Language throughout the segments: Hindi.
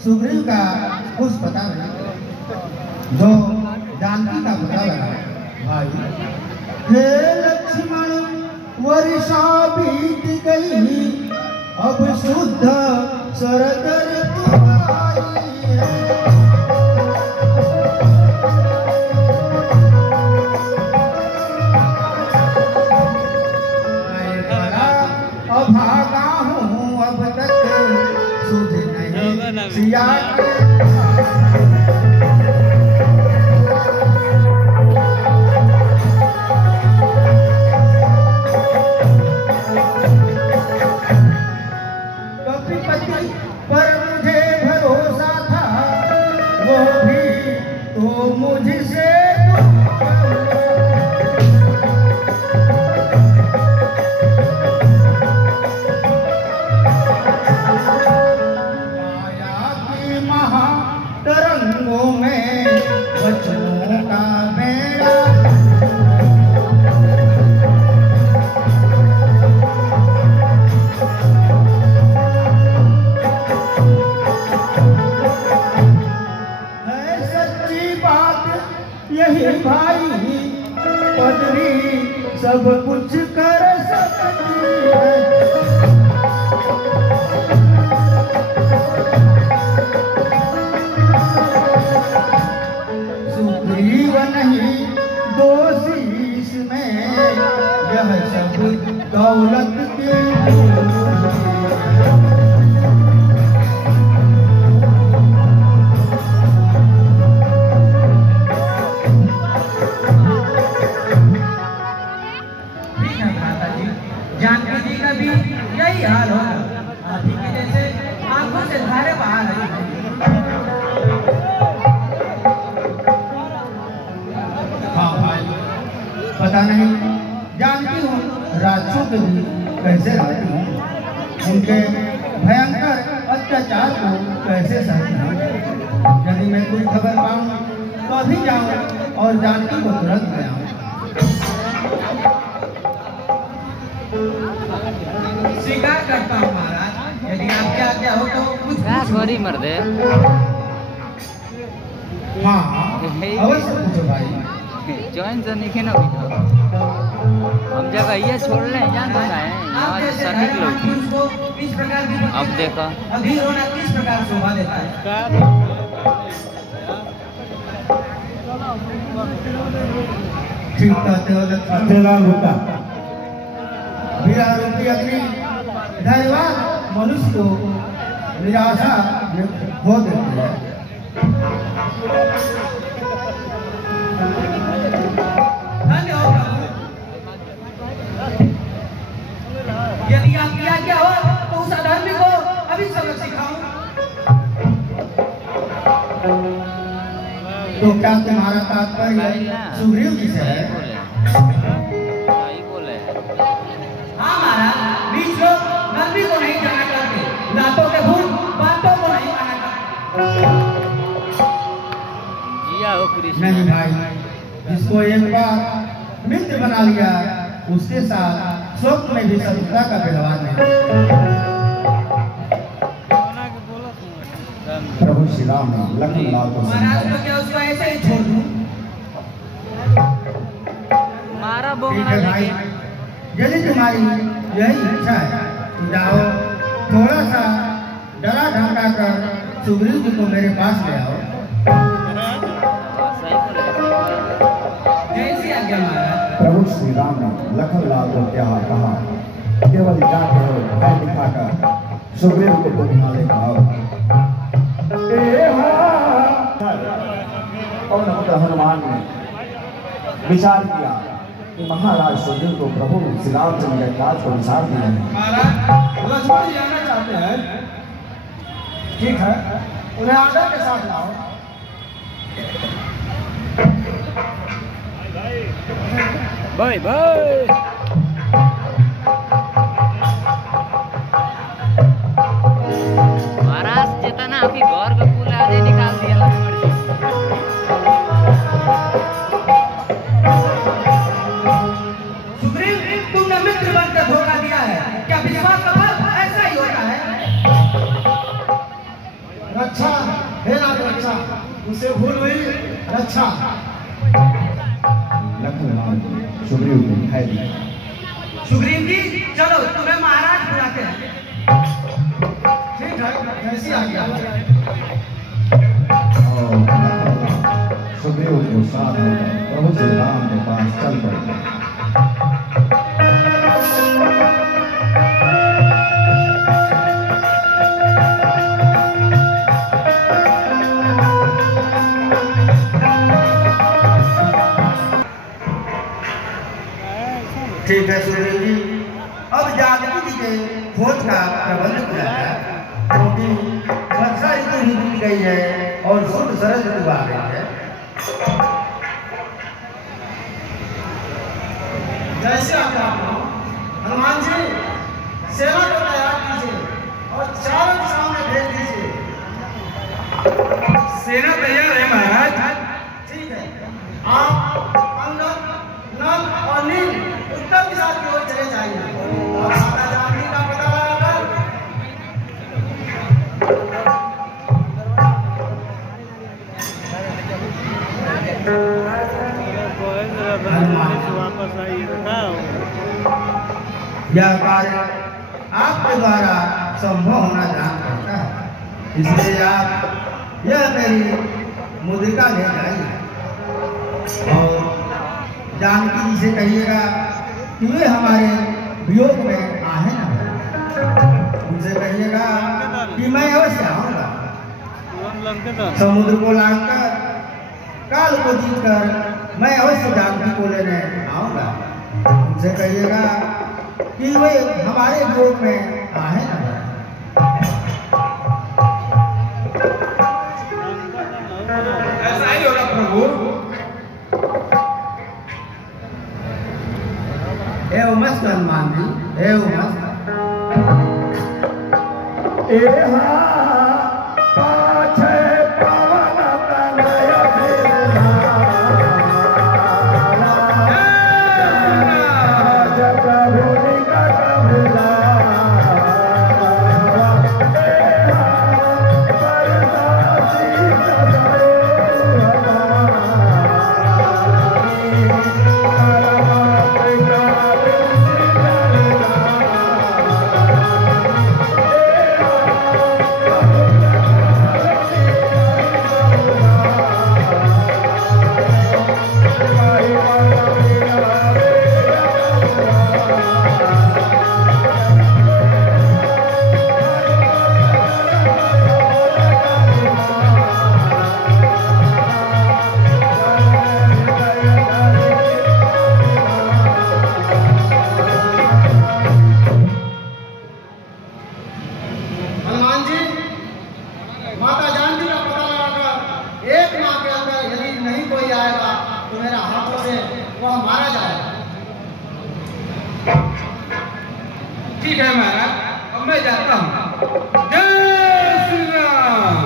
सुग्रीव का कुछ पता नहीं, जो जानकी का पता लगा भाई। हे लक्ष्मण वर्षा बीत गई, अब शुद्ध शरद ऋतु आई है। अभागा हूँ अब तक सुध नहीं सिया कपिपति पर मुझे भरोसा था, वो भी तो मुझसे तरंगों में वचनों का बेड़ा। है सच्ची बात यही भाई, पत्नी सब कुछ कर सकती है। नहीं दोषी इसमें, यह सब दौलत की जानकी जी का भी यही हाल होगा, हाथी के जैसे आंखों से धारे बहा रही है। पता नहीं जानती हूँ राक्षसों के भी कैसे रहती हूँ, उनके भयंकर अत्याचार को कैसे सहती हूँ। यदि मैं कोई खबर पाऊँ तो अभी जाऊँ और जानकी को तुरंत ले आऊँ। स्वीकार करता हूँ महाराज, यदि आपकी आज्ञा हो तो कुछ सॉरी मर्दे। हाँ अवश्य पूछो भाई। जॉइन करने के ना हम जगह ये छोड़ लें जान होता है यहाँ से सटीक लोग। अब देखो अभी रोना किस प्रकार शोभा देता है। ठीक कहते हो लक्ष्मण, वीरारूपी अग्नि धैर्यवान मनुष्य को निराशा हो देती है। यदि आप किया क्या हो तो उस अधर्मी को अभी सबक सिखाओ। तो क्या तुम्हारा तात्पर्य सुग्रीव जी से है? हाँ महाराज, बीच लोग नंदी को नहीं जाना करते, लातों के भूत बातों को नहीं माना करते। नहीं भाई, जिसको एक बार मित्र बना लिया उसके साथ स्वप्न में भी शत्रुता का व्यवहार नहीं। प्रभु श्री राम लक्ष्मण को महाराज को क्या उसको ऐसे ही छोड़ दूं? मारा बोलना भाई, यदि तुम्हारी यही इच्छा है तो जाओ, थोड़ा सा डरा ढंका कर सुग्रीव जी को मेरे पास ले आओ। प्रभु श्री राम ने लखनलाल को क्या कहा, केवल जाके भय दिखाकर सुग्रीव को यहाँ ले आओ। और पुत्र हनुमान ने विचार किया कि महाराज सुग्रीव को प्रभु श्री रामचंद्र के काज को विचार दिए हैं। महाराज लक्ष्मण जी आना चाहते हैं। ठीक है, उन्हें आदर के साथ लाओ। Bye bye. महाराज जितना अभी घर का पुल आधे निकाल दिया लक्ष्मण जी। सुग्रीव, तुमने मित्र बनकर धोखा दिया है। क्या विश्वास का फल ऐसा ही होता है? रक्षा हे राज रक्षा, उसे भूल हुई रक्षा। लक्ष्मण सुग्रीव को दिखाई दिया। सुग्रीव जी चलो, तुम्हें महाराज बुलाते हैं। ठीक है, कैसी आ गया? और सुग्रीव को साथ लेकर प्रभु श्री राम के पास चल पड़े। ठीक है सुग्रीव जी, अब जानकी जी के खोज का प्रबंध किया जाए, क्योंकि वर्षा ऋतु भी बीत गई है और शुद्ध शरद ऋतु आ गई है। जैसे आप हनुमान जी सेना को तैयार कीजिए और चारों दिशाओं में भेज दीजिए। सेना तैयार है महाराज। ठीक है, आप अंगद, नल और नील उत्तर दिशा की ओर चले जाइए और माता जानकी का पता लगाकर वापस आइए। यह कार्य आपके द्वारा संभव होना जान पड़ता है, इसलिए आप यह मेरी मुद्रिका ले जाइए और जानकी जी से कहिएगा कि वे हमारे वियोग में आहे ना। उनसे कहिएगा कि मैं अवश्य आऊंगा। समुद्र को लांघकर काल को जीतकर मैं अवश्य जानकी को लेने आऊंगा। उनसे कहिएगा कि वे हमारे वियोग में आहे ना। ऐसा ही होगा प्रभु। एवं मस्त हनुमान जी, एवं मस्त। ठीक है महाराज, अब मैं जाता हूँ। जय श्री राम।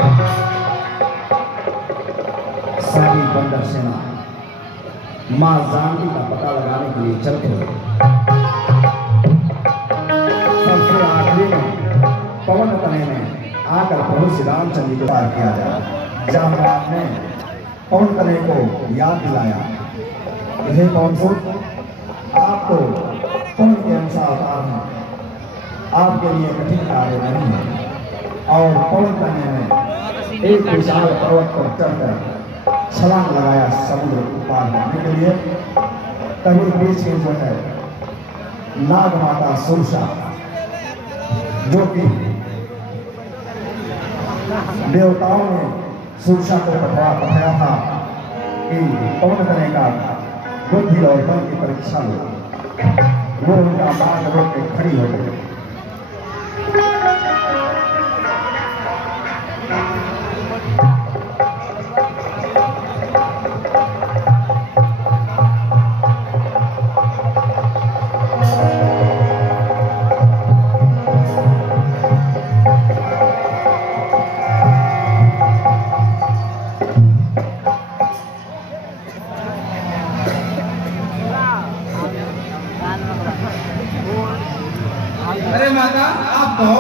सारी बंदर सेना मां जानकी का पता लगाने के लिए चल पड़ी। सबसे आखिरी में पवन तनय में आकर प्रभु श्री रामचंद्र को पार किया जाए। जहाँ आपने पवन तनय को याद दिलाया, यह पवन सुत आप तो पवन के अनुसार अवतार हैं, आपके लिए कठिन कार्य नहीं है। और पवन तनय में एक विशाल पर्वत पर चढ़कर छलांग लगाया समुद्र को पार करने के लिए। तभी बीच में जो है नाग माता सुरसा, जो कि देवताओं ने सुरक्षा को बताया था कि पवन तनय बुद्धि और बल की परीक्षा लो। वो उनका मार्ग रोक के खड़ी हो गई। अरे माता आप कहो।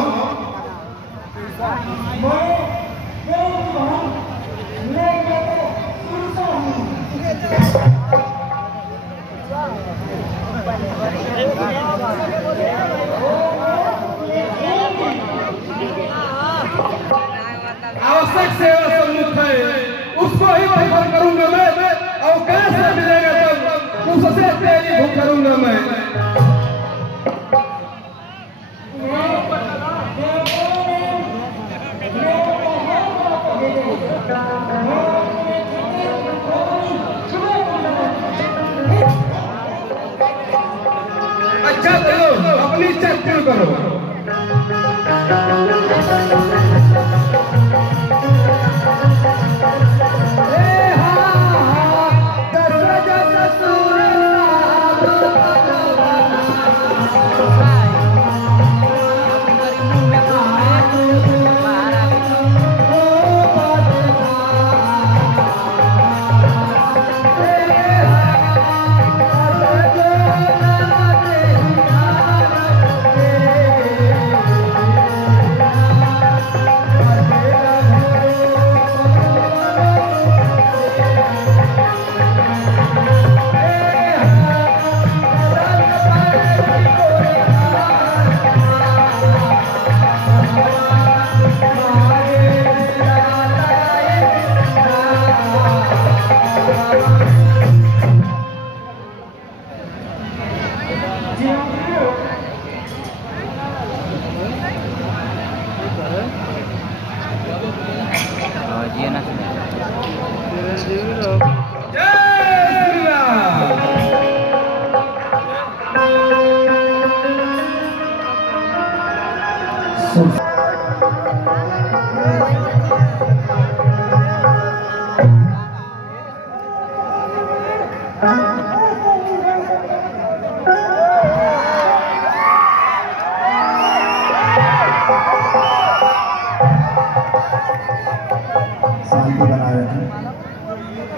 आवश्यक सेवा सम्मुख है, उसको ही सफल करूंगा मैं। अवकाश से मिलेगा तब उससे तेरी भूख करूंगा मैं। अच्छा चलो अपनी इच्छा पूर्ण करो। शांति बनाए रखें।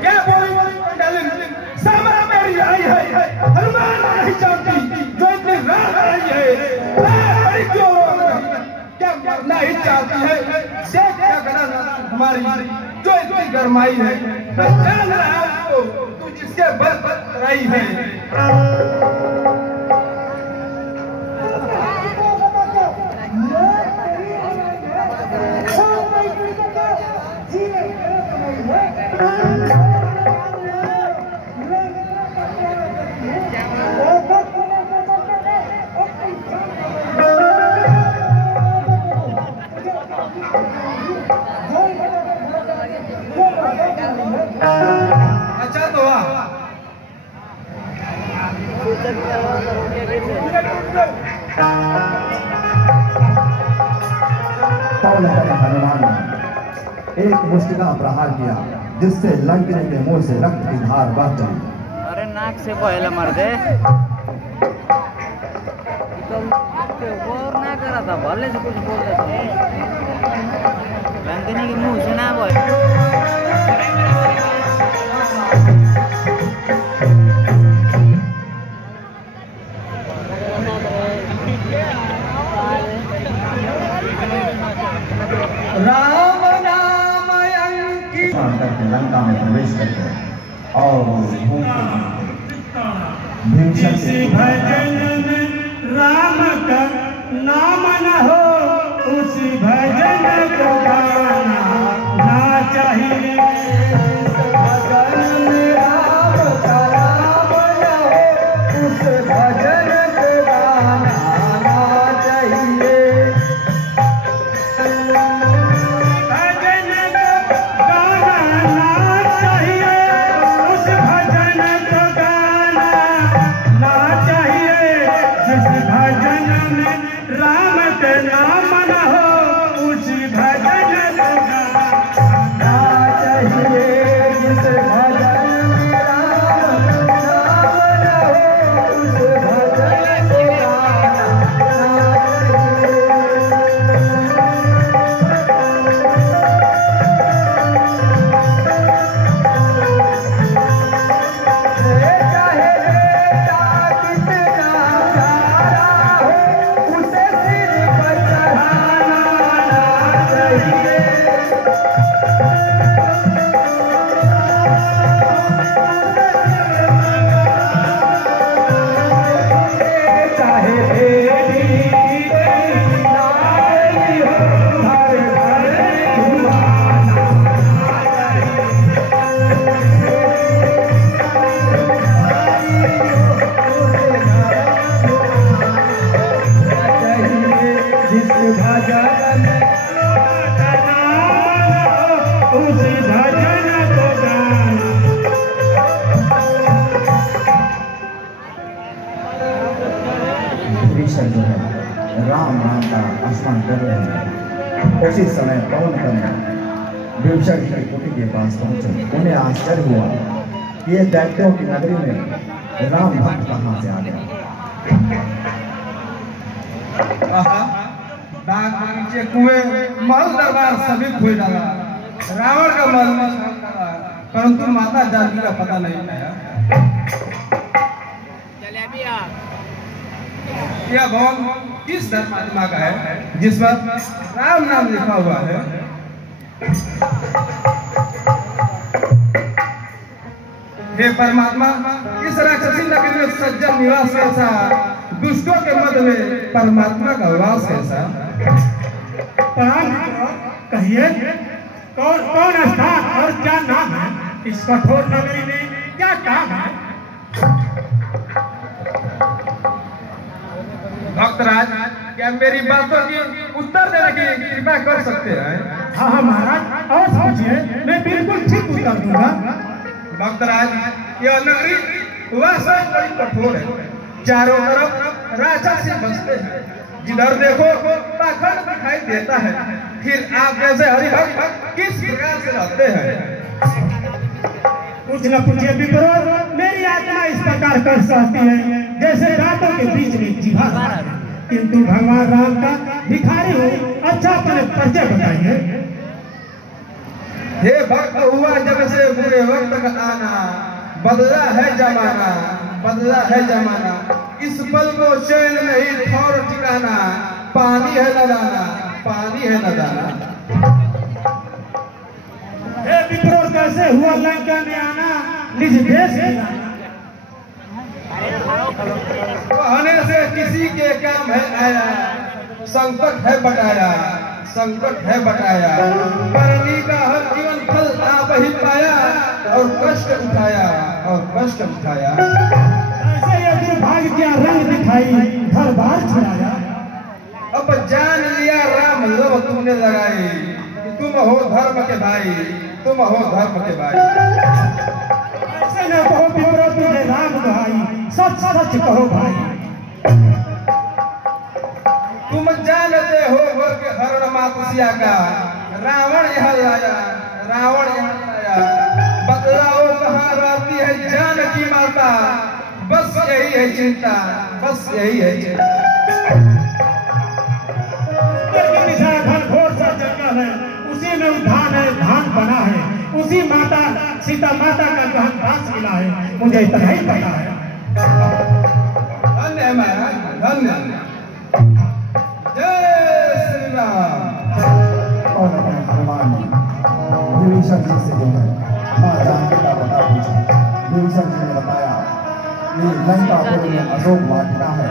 क्या बोली सामने मेरी आई है, हनुमान नहीं चाहती जो इतनी रात आई है, क्यों क्या नहीं चाहती है। देख क्या करना हमारी जो इतनी गरमाई है, मैं जान रहा हूँ तू जिसके बल पर रही है। अच्छा तो हनुमान ने एक मुष्टिका प्रहार किया जिससे लंकनी के मुंह से रक्त की धार बह चली। अरे नाक से पहले मर दे तो और ना करा था, भले से कुछ बोल रहे थे, लंकनी के मुंह से ना बोल। राम नाम अंकित करके लंका में प्रवेश करके और भजन में राम का नाम न हो, उस भजन को गाना ना चाहिए। भजन में राम का नाम न हो, उस भजन को गाना ना चाहिए। भजन में राम के नाम न हो, उस भजन को गाना चाहिए। जिस भजन में राम नाम न हो, उस भजन को गाना जो है राम नाम का स्मरण कर रहे हैं। उसी समय पवन कन्या विभीषण की कुटी के पास पहुंचे। उन्हें आश्चर्य हुआ कि ये दैत्यों की नगरी में राम भक्त कहाँ से आ गया। बाग बगीचे कुएं महल दरबार सभी खोज डाला, रावण का महल में डाला, परंतु माता जानकी का पता नहीं आया। यह भवन किस धर्मात्मा का है जिस पर राम नाम लिखा हुआ है? हे परमात्मा, इस राक्षसी नगरी में सज्जन निवास कैसा, दुष्टों के मध्य में परमात्मा का वास कैसा? कहिए कौन स्थान और क्या नाम है? इस कठोर नगरी में क्या काम है? भक्तराज, क्या मेरी बातों की उत्तर देने की कृपा कर सकते हैं? हाँ हाँ महाराज, और पूछिए, मैं बिल्कुल ठीक उत्तर दूंगा। भक्तराज, यह नगरी वास्तव में बड़ी कठोर है। चारों तरफ राक्षस बसते हैं, जिधर देखो पाखंड दिखाई देता है। फिर आप जैसे हरिभक्त किस प्रकार से रहते हैं? कुछ न पूछिए विप्रोर, मेरी आत्मा इस प्रकार कर सकती है जैसे रातों के बीच में जीवा। किंतु भगवान राम का भिखारी हूँ, अच्छा अपने परिचय बताइए। हे भक्त, हुआ जब से बुरे वक्त का आना, बदला है जमाना, बदला है जमाना। इस पल को चैन नहीं ठौर ठिकाना, पानी है न दाना, पानी है न दाना। हे विप्रोर, कैसे हुआ लंका में आना, निज देश में कहने से किसी के काम है आया, संकट है बटाया, संकट है बटाया। करनी का हर जीवन फल आप ही पाया, और कष्ट उठाया, और कष्ट उठाया। ऐसे ये दुर्भाग्य क्या रंग दिखाई, घर बार छुड़ाया। अब जान लिया राम लव तुमने लगाई, कि तुम हो धर्म के भाई, तुम हो धर्म के भाई। ऐसे न कहो विप्रो तुझे राम भाई, सच सच कहो भाई। तुम जानते हो वर्ग हरण मातसिया का, रावण यहाँ लाया, रावण यहाँ लाया। बतलाओ कहाँ रहती है जानकी माता, बस यही है चिंता, बस यही है चिंता। घनघोर सा जंगल है, उसी में उद्यान है, धान बना है, उसी माता सीता माता का गहन बास मिला है, मुझे इतना ही पता है। धन्य महाराज, धन्य। जय श्री राम। और अपने हनुमान विभीषण जी से जो है माँ जानकी का पता पूछा। विभीषण जी ने बताया कि लंकापुर में अशोक वाटिका है।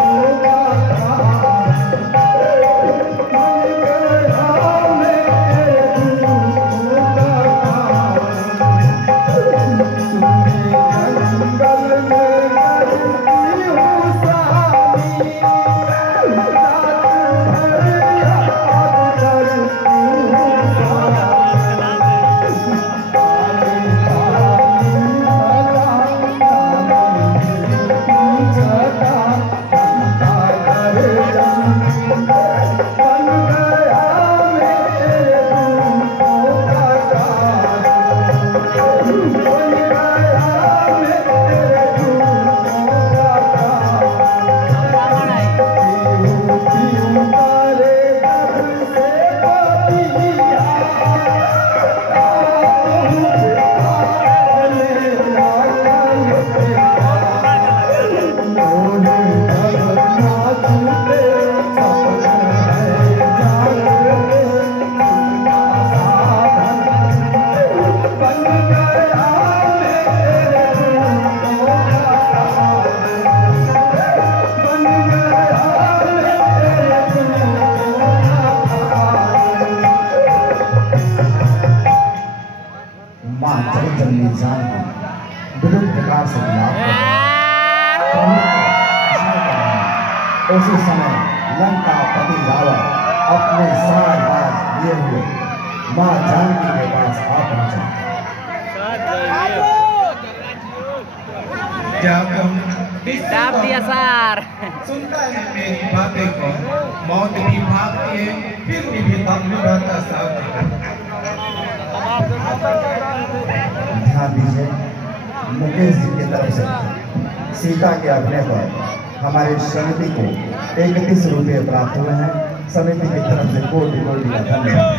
अभिजान को विभिन्न प्रकार से उसी समय लंका पति रावण अपने सारा राज लिए हुए मां जानकी के पास आ पहुंचा। डाब दिया सर। सुनता है मेरी बातें को, मौत भी भागती है फिर भी हम रहता साथ। ध्यान दीजिए, मुकेश जी की तरफ से सीता के अभिनय पर हमारे समिति को 31 रुपये प्राप्त हुए हैं। समिति की तरफ से कोटि कोटि का धन्यवाद।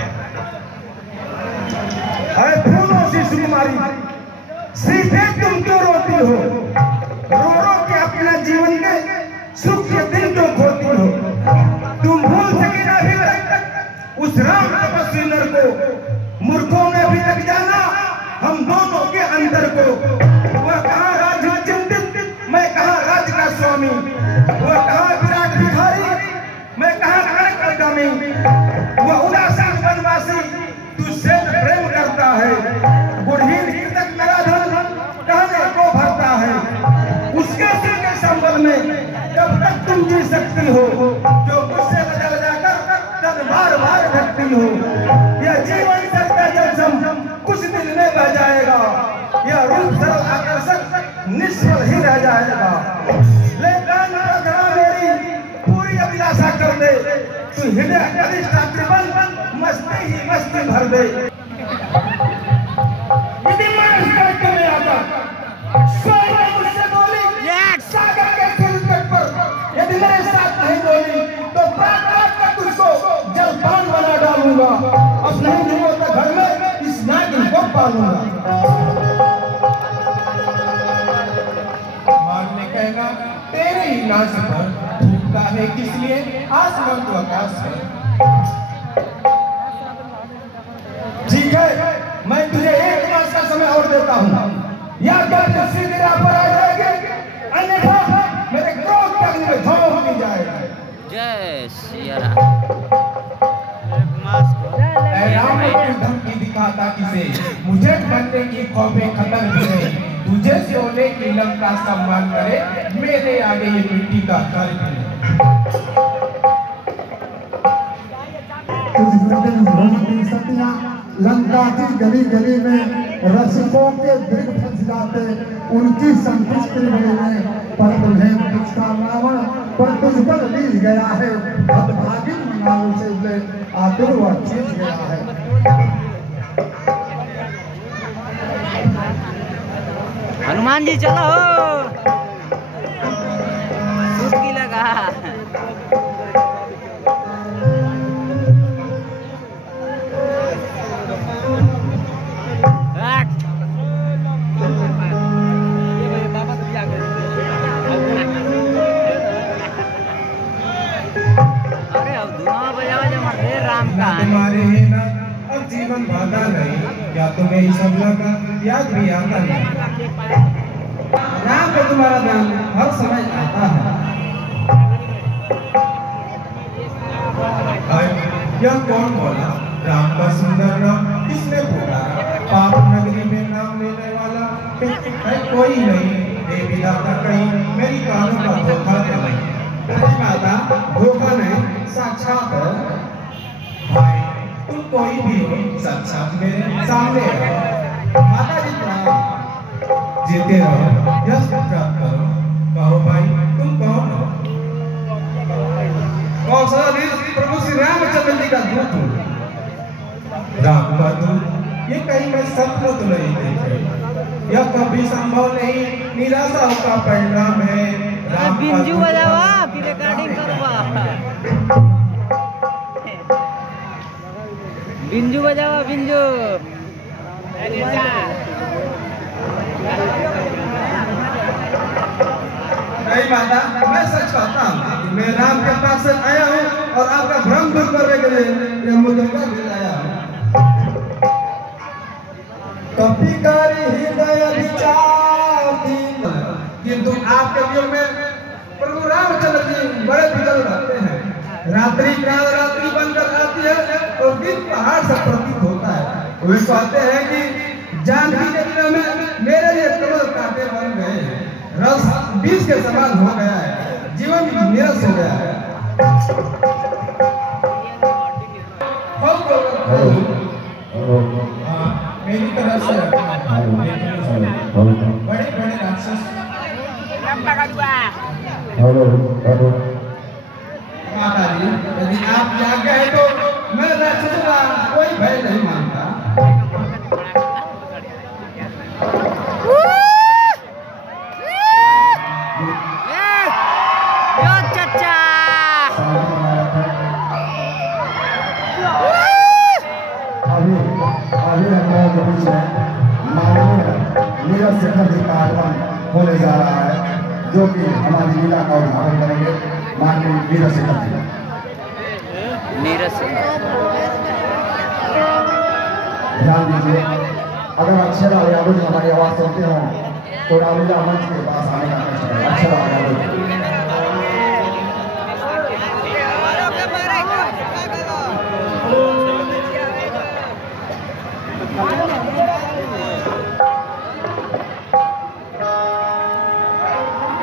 अरे फूलों से सुकुमारी, सीधे तुम क्यों रोती हो? रो रो के अपना जीवन के सुख के दिन क्यों खोती हो? तुम भूल सके ना अभी तक उस राम तपस्वी नर को, मूर्खों ने अभी तक जाना हम दोनों के अंदर को। वह कहाँ राज चिंतित, मैं कहाँ राज का स्वामी। वह कहाँ विराट भिखारी, मैं कहाँ कनक अगामी। वह उदासीन वनवासी तुझसे प्रेम करता है। गुणहीन कृतक मेरा धन कहने को भरता है। उसके सिर के संबल में कब तक तुम जी सकती हो? जो मुझसे बदल जाकर तब बार बार भटती हो। यह जीवन सकता जलसम कुछ दिन में बह जाएगा। यह रूप सरल आकर्षक निष्फल ही रह जाएगा। लेकिन मेरी पूरी अभिलाषा कर दे, तू हृदय अधिष्ठात्री बन मस्ती ही मस्ती भर दे। यदि मैं इस करके में आता सोई मुझसे बोली सागर के सिर पर, यदि मेरे साथ नहीं बोली तो प्रात का तुझको जलपान बना डालूंगा। अब नहीं दूंगा तो घर में इस नागिन को पालूंगा। मारने कहना तेरे ही नाश पर टूटता है, किस लिए आसमान को आकाश है। ठीक है, मैं तुझे 1 मास का समय और देता हूँ, या कर सीधे पर आ जाएगी, अन्यथा मेरे क्रोध के अग्नि में झोंक दी जाएगी। जय सिया राम। राम को धमकी दिखाता किसे, मुझे बनने की खौफे खतर भी नहीं। तुझे सोने की लंका सम्मान करे, मेरे आगे ये मिट्टी का घर भी नहीं। लंका की गली गली में रसिकों के दृढ़ फंस जाते, उनकी संतुष्टि में पर तुम्हें तुझका रावण पर तुझ पर लील गया है। अब भागिन मनाओ से उसे आतुर व खींच गया है। हनुमान जी चलो, सुस्की लगा। अरे अब धुआं बजा बजा मर रहे राम का। तुम्हारे ही ना अब जीवन भागा नहीं, क्या तुम्हें ये सब लगा याद भी आता नहीं। राम पे तुम्हारा ध्यान हर समय आता है। यह कौन बोला? राम का सुंदर नाम किसने बोला? पाप नगरी में नाम लेने वाला है कोई नहीं। हे विधाता कहीं मेरी कानों का धोखा तो नहीं। माता धोखा नहीं, साक्षात है। भाई तुम कोई भी हो, साक्षात मेरे सामने रहो। माता जी प्रणाम। जीते रहो, यश प्राप्त करो। कहो भाई तुम कौन हो? कौशल प्रभु श्री रामचंद्र जी का दूत हूँ। राम का दूत? ये कहीं मैं सपनों तो नहीं देखे। यह कभी संभव नहीं, निराशा का परिणाम है। राम का बिंजू दूत बजावा, फिर रिकॉर्डिंग करवा। बिंजू बजावा, बिंजू। नहीं माता, मैं सच कहता हूँ, मैं राम के पास से आया हूँ और आपका भ्रम दूर करने के लिए यह मुद्दा भी लाया हूँ। कभी कारी हृदय विचार किंतु आपके जीवन में प्रभु रामचंद्र जी बड़े बिगड़ रहते हैं। रात्रि काल बनकर आती है और दिन पहाड़ से प्रतीत होता है। वे कहते हैं कि जानकी के दिलों में मेरे लिए कमल कांटे बन गए, रस बीज के समान हो गया है, जीवन निरस हो गया है। मेरी तरफ से बड़े बड़े राक्षस माता जी, यदि आप यहाँ गए तो मैं राक्षसों का कोई भय नहीं मानता। नीरज शेखर जी का आगमन होने जा रहा है, जो कि हमारी लीला का उद्घाटन करेंगे माननीय नीरज शेखर जी। ध्यान दीजिए, अगर अक्षरा यादव जी हमारी आवाज सुनते हो तो रामलीला मंच के पास आने का कष्ट करें। अक्षरा यादव जी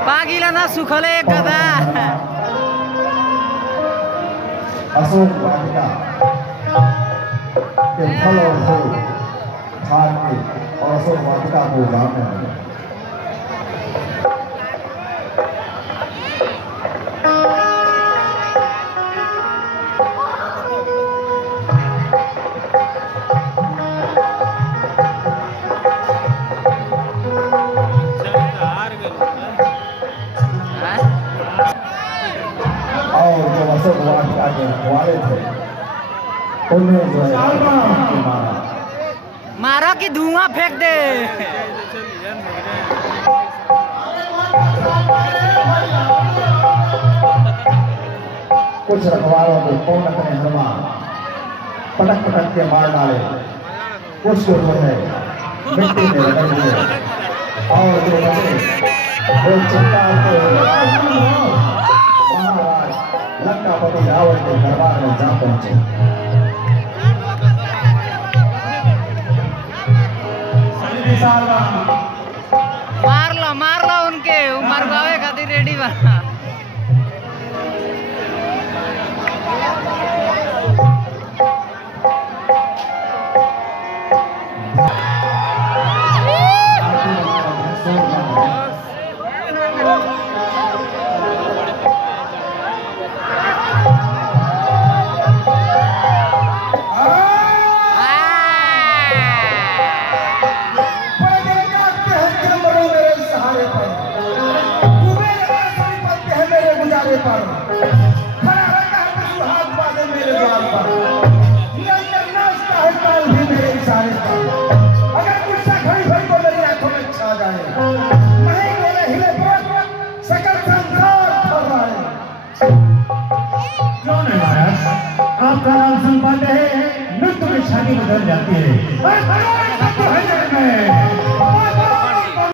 पागिला ना सुखले कदा अशोक वाटिका के फल और फूल खाद के और अशोक वाटिका को उगाने वाले और जो अशोक वाटिका के रखवाले थे उन्हें जो है मारा कि धुआं फेंक दे। कुछ रखवालों को पौनक ने हनुमान पटक पटक के मार डाले, कुछ को जो है मिट्टी में रगड़ दिए और जो बचे वो चिंता महाराज लंकापति रावण के दरबार में जा पहुंचे। मार लो उनके उमर गावे खातिर रेडी बना। आपका नाम सुन पाते हैं, नृत्य में छाती बदल जाती है।